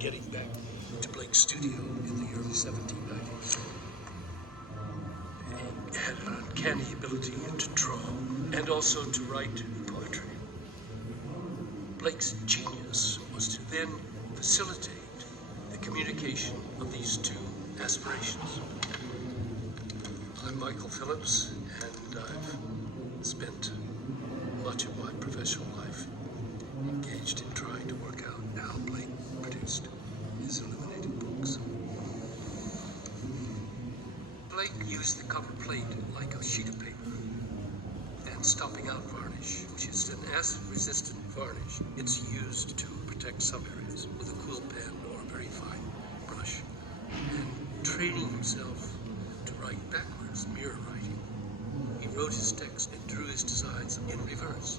getting back to Blake's studio in the early 1790s. He had an uncanny ability to draw and also to write poetry. Blake's genius was to then facilitate the communication of these two aspirations. I'm Michael Phillips, and I've spent much of my professional life engaged in trying to work out how Blake produced his illuminated books. Blake used the cover plate like a sheet of paper, and stopping out varnish, which is an acid-resistant varnish. It's used to protect some areas with a quill pen or a very fine brush. And training himself to write backwards, mirror writing, he wrote his text and drew his designs in reverse,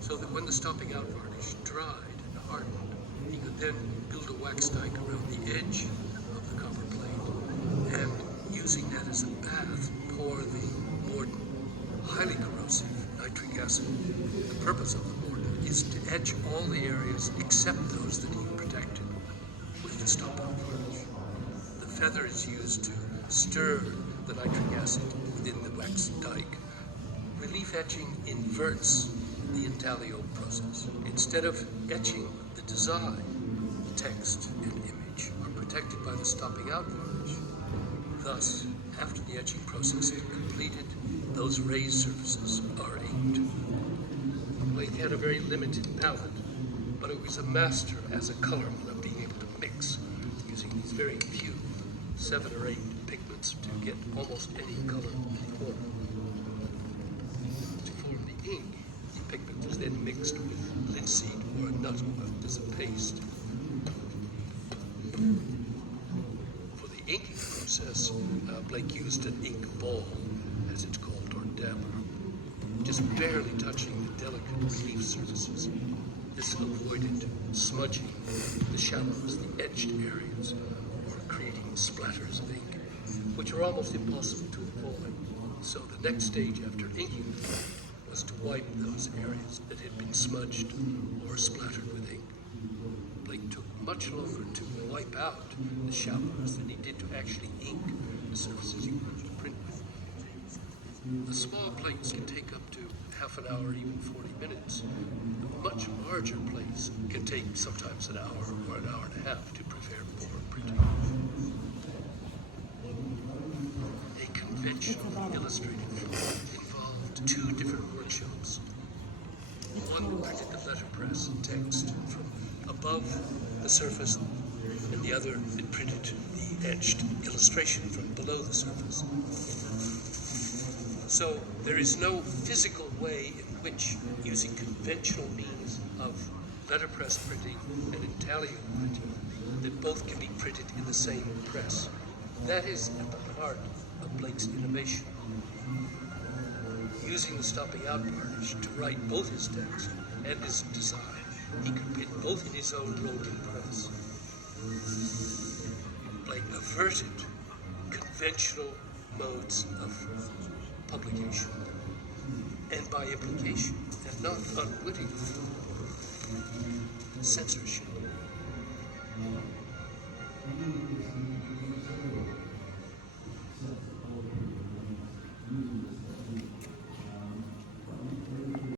so that when the stopping out varnish dried and hardened, he could then build a wax dike around the edge of the copper plate, and using that as a bath, pour the mordant, highly corrosive nitric acid. The purpose of the mordant is to etch all the areas except those that he protected with the stop-out varnish. The feather is used to stir the nitric acid within the wax dike. Relief etching inverts the intaglio process. Instead of etching the design, the text and image are protected by the stopping out varnish. Thus, after the etching process is completed, those raised surfaces are inked. Blake had a very limited palette, but it was a master as a colorman of being able to mix using these very few 7 or 8 pigments to get almost any color form. To form the ink, the pigment is then mixed with linseed or a nut as a paste. For the inking process, Blake used an ink ball, as it's called, or dabber, just barely touching the delicate relief surfaces. This avoided smudging the shallows, the edged areas, or creating splatters of ink, which are almost impossible to avoid. So the next stage after inking was to wipe those areas that had been smudged or splattered with ink. Blake took much longer to wipe out the shallows than he did to actually ink the surfaces he wanted to print with. The small plates can take up to half an hour, even 40 minutes. The much larger plates can take sometimes an hour or an hour and a half to prepare for printing. A conventional illustrated form involved 2 different workshops. One printed the letterpress and text from above the surface, and the other that printed the etched illustration from below the surface. So there is no physical way in which, using conventional means of letterpress printing and intaglio printing, that both can be printed in the same press. That is at the heart of Blake's innovation. Using the stopping out varnish to write both his text and his design, he could print both in his own rolling press. Blake averted conventional modes of publication, and by implication, and not unwittingly, censorship.